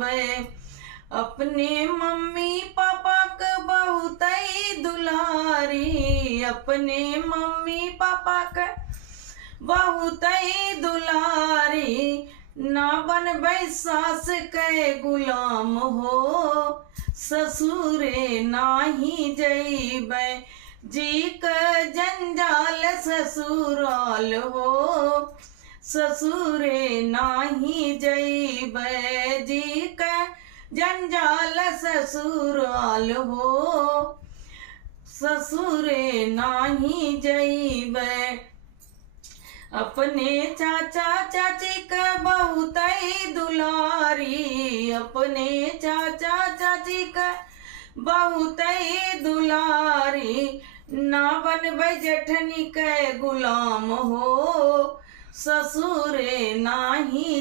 जइबै। अपने mummy papa के बहुत दुलारी, अपने मम्मी पापा के बहुत दुलारी, ना बनबै सास के गुलाम हो, ससुरे नाही जइबै। जी के जंजाल ससुराल हो, ससुरे नाही जइबै। जी के जंजाल ससुराल हो, ससुरे नाही जइबै। अपने चाचा चाची के बहुत दुलारी, अपने चाचा चाची के बहुत दुलारी, ना बनबै जेठनी के गुलाम हो, ससुरे नाही